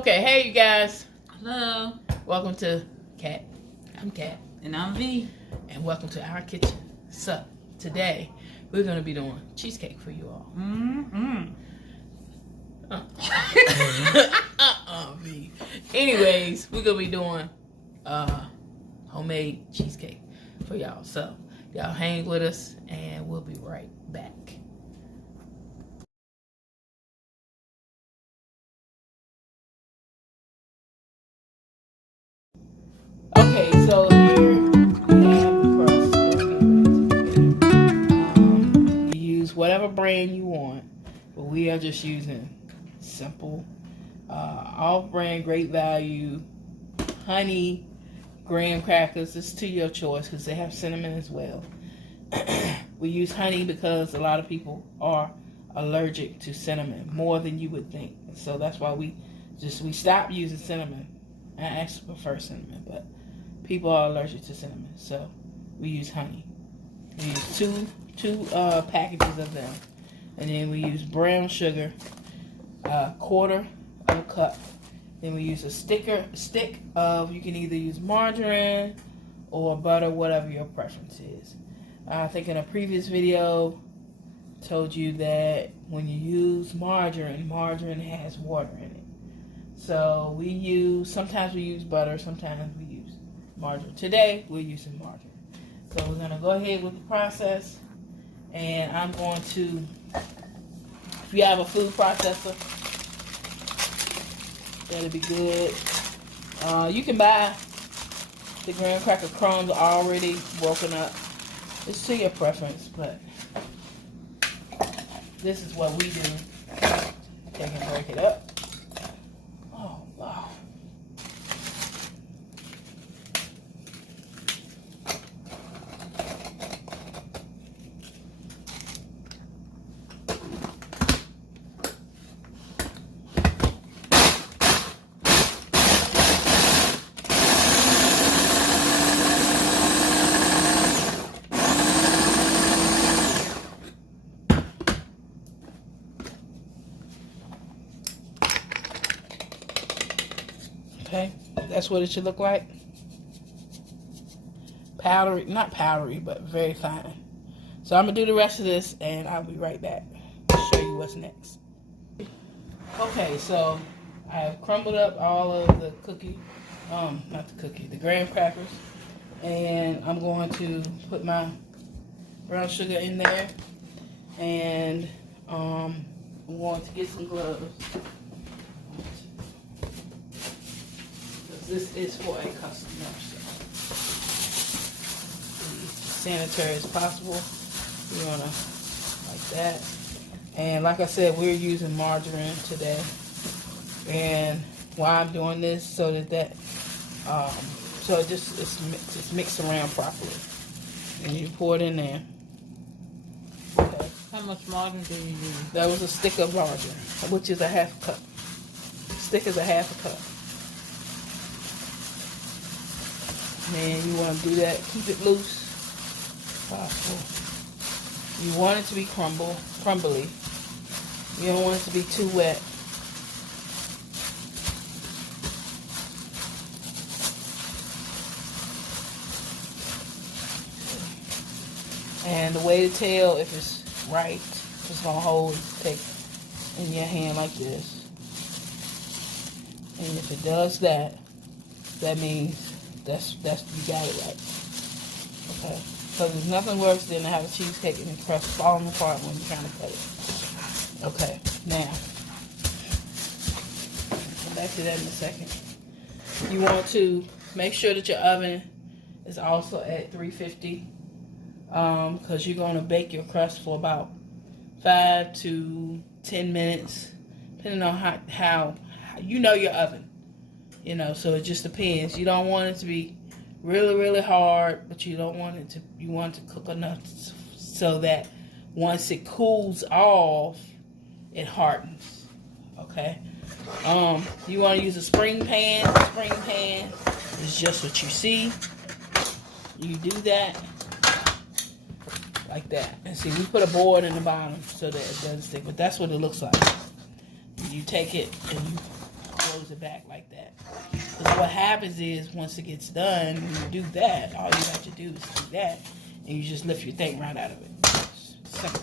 Okay, hey you guys. Hello. Welcome to Kat. I'm Kat. And I'm V. And welcome to our kitchen. So, today we're going to be doing cheesecake for you all. V. Anyways, we're going to be doing homemade cheesecake for y'all. So, y'all hang with us and we'll be right back. Okay, so here we have the crust that we're getting ready to make. You use whatever brand you want, but we are just using simple, off-brand, great value, honey, graham crackers. It's to your choice because they have cinnamon as well. We use honey because a lot of people are allergic to cinnamon more than you would think. So that's why we stopped using cinnamon. I actually prefer cinnamon, but people are allergic to cinnamon, so we use honey. We use two packages of them, and then we use brown sugar, a quarter of a cup. Then we use a stick of, you can either use margarine or butter, whatever your preference is. I think in a previous video, told you that when you use margarine has water in it. So sometimes we use butter, sometimes we use margarine. Today, we're using margarine. So we're going to go ahead with the process. And I'm going to, if you have a food processor, that'll be good. You can buy the graham cracker crumbs already broken up. It's to your preference, but this is what we do. Take and break it up. Oh, wow. Okay, that's what it should look like. Powdery, not powdery, but very fine. So I'm gonna do the rest of this and I'll be right back to show you what's next. Okay, so I have crumbled up all of the the graham crackers. And I'm going to put my brown sugar in there. And I'm going to get some gloves. This is for a customer, so be sanitary as possible. You want to like that. And like I said, we're using margarine today. And why I'm doing this so that so it's mixed around properly. And you pour it in there. Okay. How much margarine do you use? That was a stick of margarine, which is a half a cup. Stick is a half a cup. And you want to do that, keep it loose as possible. You want it to be crumbly. You don't want it to be too wet. And the way to tell if it's right, just gonna hold, take in your hand like this. And if it does that, that means that's you got it right. Okay. Because there's nothing worse than to have a cheesecake and the crust falling apart when you're trying to cut it. Okay. Now, come back to that in a second. You want to make sure that your oven is also at 350. Because you're going to bake your crust for about 5 to 10 minutes, depending on how you know your oven. You know, so it just depends. You don't want it to be really, really hard, but you don't want it to, you want it to cook enough so that once it cools off, it hardens. Okay? You want to use a spring pan. The spring pan is just what you see. You do that like that. And see, we put a board in the bottom so that it doesn't stick, but that's what it looks like. You take it and you rolls it back like that. Because what happens is once it gets done, when you do that, all you have to do is do that, and you just lift your thing right out of it. Simple.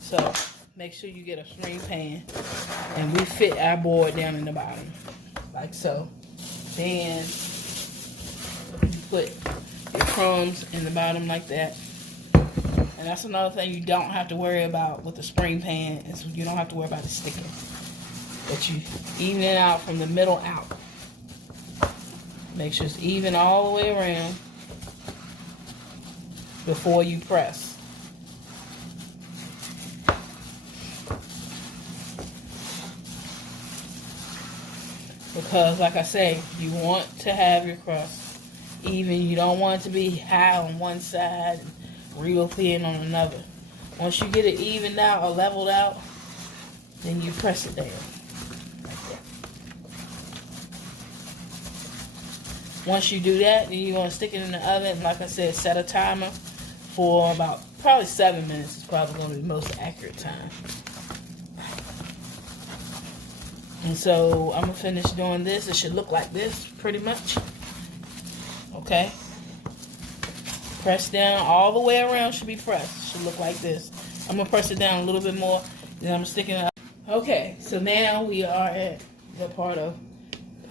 So make sure you get a screen pan, and we fit our board down in the bottom, like so. Then you put your crumbs in the bottom like that. And that's another thing you don't have to worry about with the spring pan, is you don't have to worry about it sticking. But you even it out from the middle out. Make sure it's even all the way around before you press. Because like I say, you want to have your crust even. You don't want it to be high on one side and real thin on another. Once you get it evened out or leveled out, then you press it down. Like that. Once you do that, then you're going to stick it in the oven. Like I said, set a timer for about probably 7 minutes. It's probably going to be the most accurate time. And so I'm going to finish doing this. It should look like this pretty much. Okay. Press down all the way around. Should be pressed. Should look like this. I'm gonna press it down a little bit more. Then I'm sticking it up. Okay, so now we are at the part of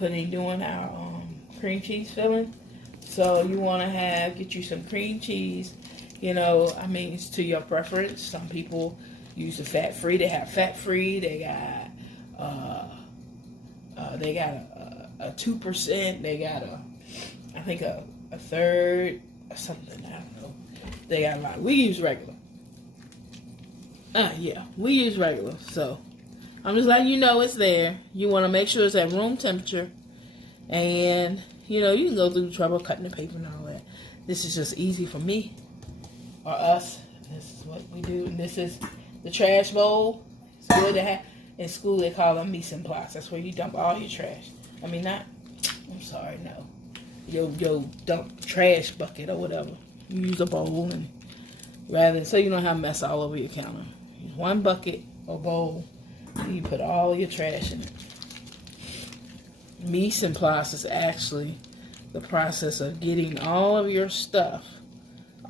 doing our cream cheese filling. So you want to get you some cream cheese. You know, I mean, it's to your preference. Some people use the fat free. They have fat free. They got a 2%. They got I think a third. Something, I don't know. They got a lot. We use regular. Yeah, we use regular. So I'm just letting you know it's there. You want to make sure it's at room temperature. And, you know, you can go through the trouble of cutting the paper and all that. This is just easy for me or us. This is what we do. And this is the trash bowl. It's good to have. In school, they call them mise en place. That's where you dump all your trash. I mean, I'm sorry, no. Your dump trash bucket or whatever. You use a bowl, and so you don't have mess all over your counter. Use one bucket or bowl, and you put all your trash in it. Mise en place is actually the process of getting all of your stuff,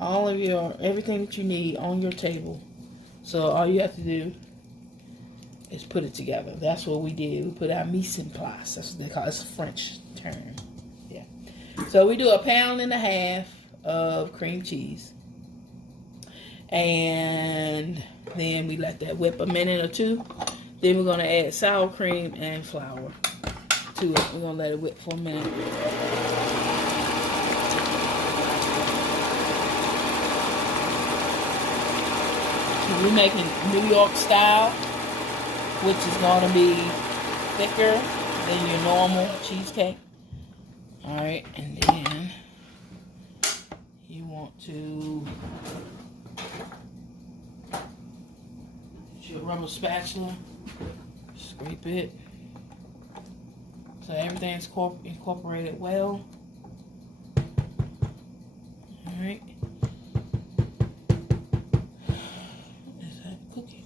everything that you need on your table. So all you have to do is put it together. That's what we did. We put our mise en place. That's what they call it. It's a French term. Yeah. So we do 1.5 pounds of cream cheese. And then we let that whip a minute or two. Then we're going to add sour cream and flour to it. We're going to let it whip for a minute. So we're making New York style, which is going to be thicker than your normal cheesecake. Alright, and then you want to use your rubber spatula, scrape it so everything's incorporated well. Alright. Is that cookie?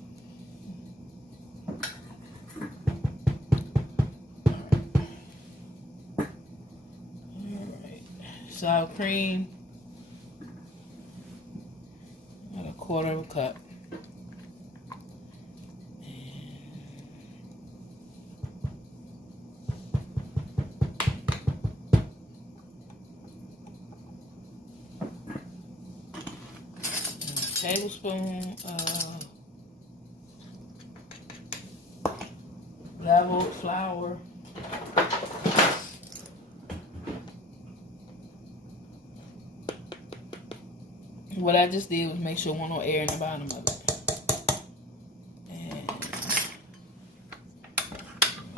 Alright. Sour cream. About 1/4 cup. Tablespoon of leveled flour. What I just did was make sure there was no air in the bottom of it. And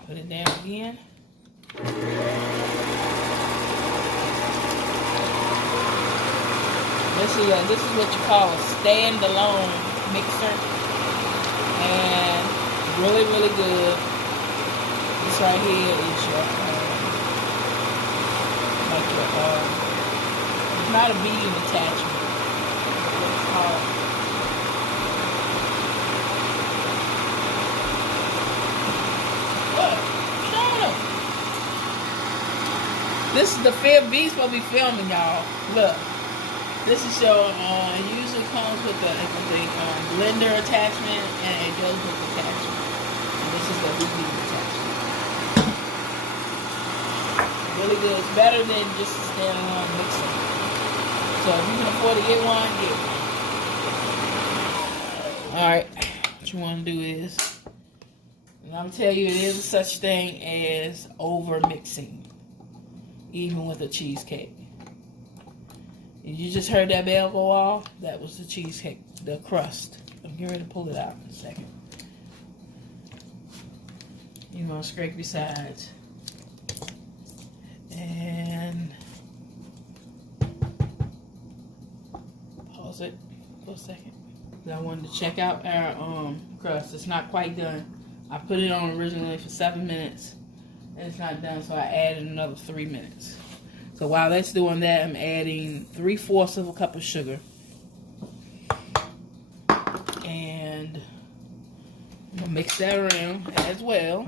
put it down again. This is what you call a stand-alone mixer, and really, really good. This right here is your, it's not a beading attachment. What it's called. What? Shut This is the 5th beast we'll be filming, y'all. Look. This is your, it usually comes with the blender attachment, and it goes with the attachment. And this is the BB attachment. Really good. It's better than just a standalone mixer. So if you can afford to get one, get one. Alright, what you want to do is, and I'm telling you, there is such thing as over mixing, even with a cheesecake. You just heard that bell go off? That was the cheesecake, the crust. I'm getting ready to pull it out in a second. You're going to scrape your sides. And pause it for a second. I wanted to check out our crust. It's not quite done. I put it on originally for 7 minutes. And it's not done, so I added another 3 minutes. So while that's doing that, I'm adding 3/4 of a cup of sugar. And I'm going to mix that around as well.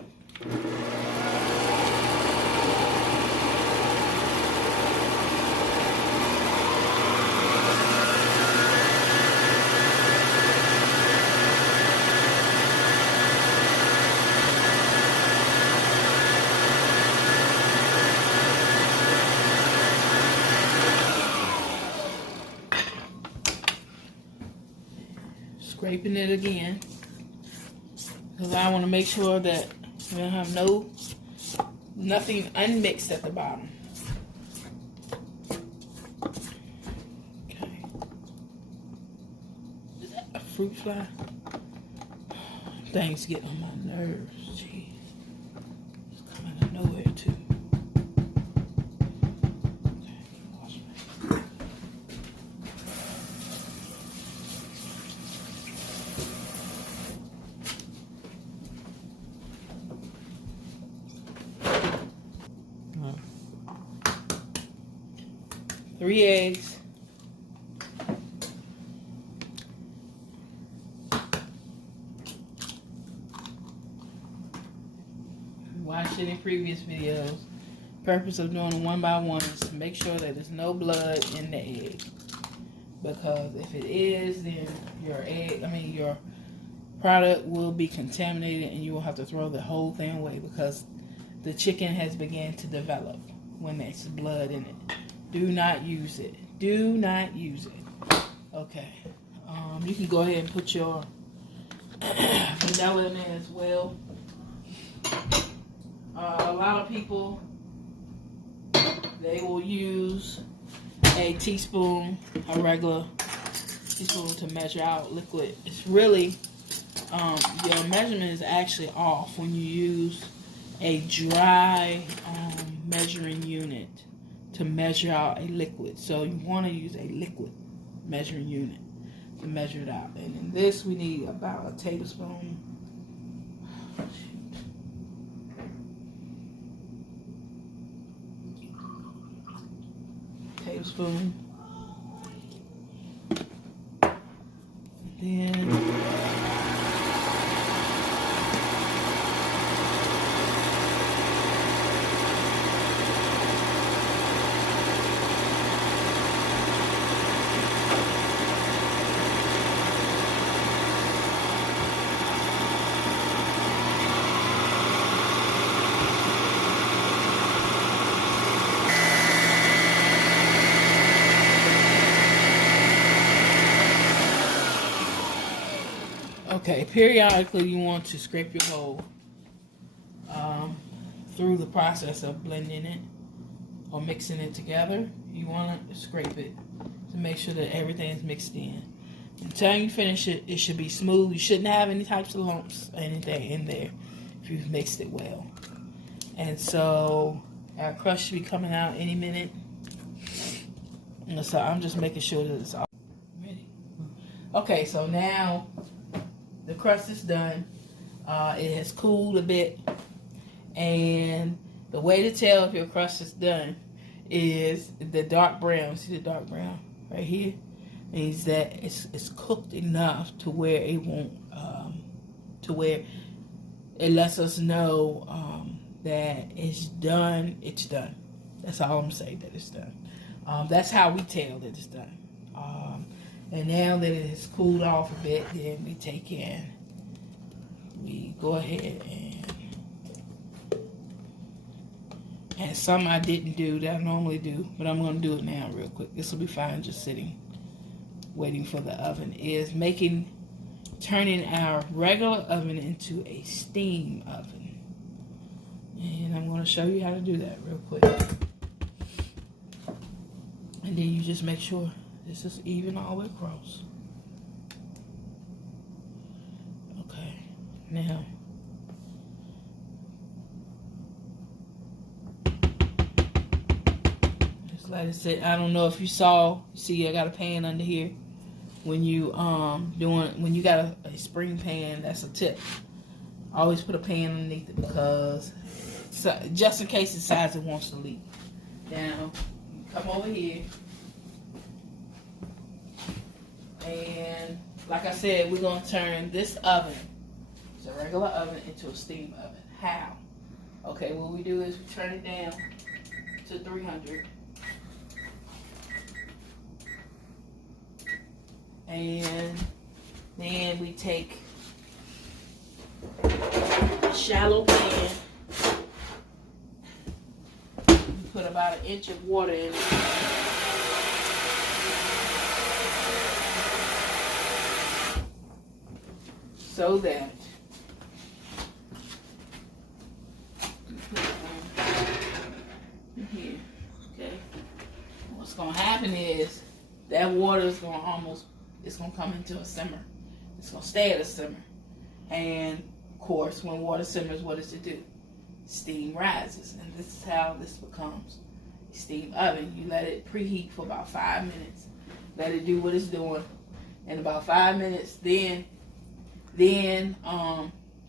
Scraping it again, because I want to make sure that we don't have nothing unmixed at the bottom. Okay. Is that a fruit fly? Things get on my nerves. Jeez. It's coming out of nowhere too. Three eggs. Watched it in previous videos. Purpose of doing them one by one is to make sure that there's no blood in the egg. Because if it is, then your product will be contaminated and you will have to throw the whole thing away because the chicken has begun to develop when there's blood in it. Do not use it. Do not use it. Okay. You can go ahead and put your vanilla in there as well. A lot of people, they will use a teaspoon, a regular teaspoon to measure out liquid. It's really, your measurement is actually off when you use a dry measuring unit to measure out a liquid. So you want to use a liquid measuring unit to measure it out. And in this, we need about a tablespoon. Tablespoon. Then okay, periodically you want to scrape your bowl through the process of blending it or mixing it together. You want to scrape it to make sure that everything is mixed in. Until you finish it, it should be smooth. You shouldn't have any types of lumps or anything in there if you've mixed it well. And so our crust should be coming out any minute. And so I'm just making sure that it's all ready. Okay, so now the crust is done. It has cooled a bit. And the way to tell if your crust is done is the dark brown. See the dark brown right here? Means that it's cooked enough to where it won't, to where it lets us know that it's done. It's done. That's all I'm saying that it's done. That's how we tell that it's done. And now that it has cooled off a bit, then we go ahead and some I didn't do that I normally do, but I'm going to do it now real quick. This will be fine just sitting, waiting for the oven, is turning our regular oven into a steam oven. And I'm going to show you how to do that real quick. And then you just make sure this is even all the way across. Okay, now just let it sit. I don't know if you see I got a pan under here. When you when you got a spring pan, that's a tip. Always put a pan underneath it because just in case it decides it wants to leak. Now, come over here. And like I said, we're going to turn this oven, it's a regular oven, into a steam oven. How? Okay, what we do is we turn it down to 300. And then we take a shallow pan, we put about 1 inch of water in it. So that in here, okay. What's gonna happen is that water is it's gonna come into a simmer. It's gonna stay at a simmer, and of course, when water simmers, what does it do? Steam rises, and this is how this becomes a steam oven. You let it preheat for about 5 minutes. Let it do what it's doing. In about 5 minutes, then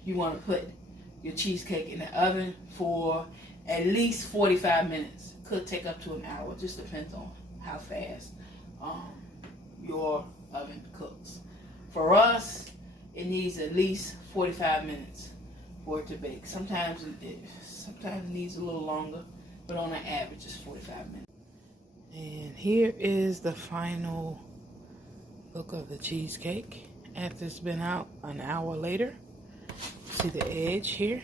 you want to put your cheesecake in the oven for at least 45 minutes. Could take up to an hour. Just depends on how fast your oven cooks. For us, it needs at least 45 minutes for it to bake. Sometimes it needs a little longer, but on an average, it's 45 minutes. And here is the final look of the cheesecake after it's been out an hour later. See the edge here?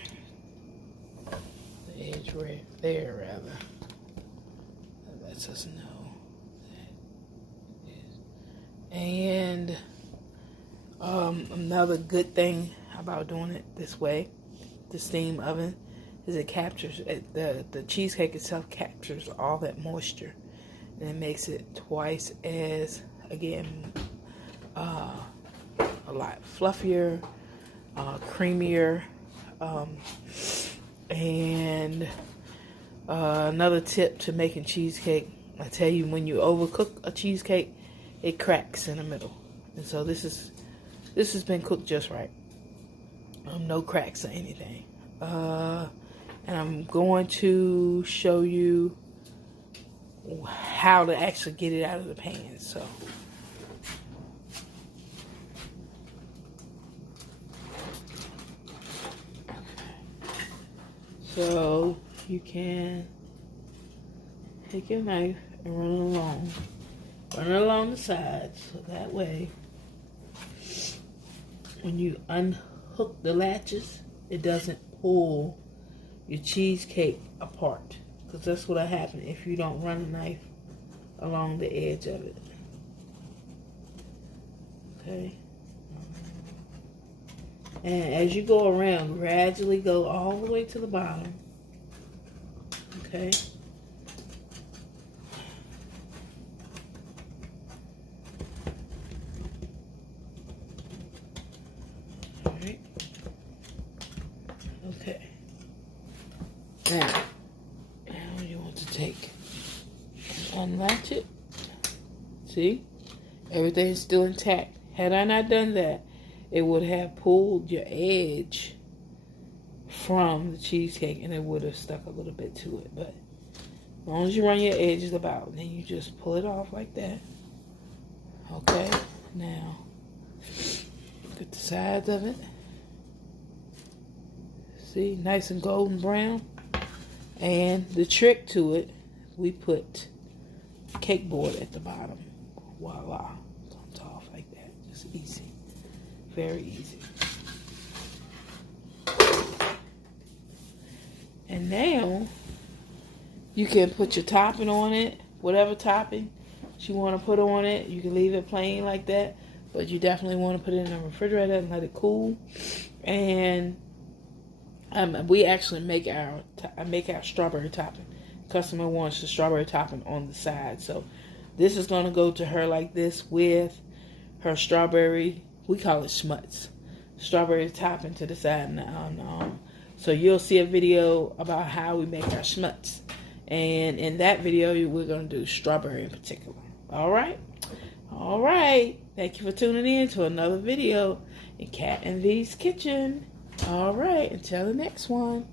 The edge right there, rather. That lets us know that it is. And another good thing about doing it this way, the steam oven, is it captures the cheesecake itself captures all that moisture, and it makes it twice as, again, a lot fluffier, creamier, and another tip to making cheesecake, I tell you, when you overcook a cheesecake, it cracks in the middle, and so this has been cooked just right. No cracks or anything. And I'm going to show you how to actually get it out of the pan. So you can take your knife and run it along the sides, so that way when you unhook the latches, it doesn't pull your cheesecake apart, because that's what'll happen if you don't run a knife along the edge of it. Okay. And as you go around, gradually go all the way to the bottom. Okay. All right. Okay. Now you want to take and unlatch it. See? Everything's still intact. Had I not done that, it would have pulled your edge from the cheesecake and it would have stuck a little bit to it. But as long as you run your edges about, then you just pull it off like that. Okay, now look at the sides of it. See, nice and golden brown. And the trick to it, we put cake board at the bottom. Voila. Comes off like that. Just easy. Very easy. And now you can put your topping on it. Whatever topping you want to put on it. You can leave it plain like that. But you definitely want to put it in the refrigerator and let it cool. And we actually make our strawberry topping. Customer wants the strawberry topping on the side. So this is going to go to her like this with her strawberry. We call it schmutz. Strawberry topping to the side. So you'll see a video about how we make our schmutz. And in that video, we're going to do strawberry in particular. All right? All right. Thank you for tuning in to another video in Cat and V's Kitchen. All right. Until the next one.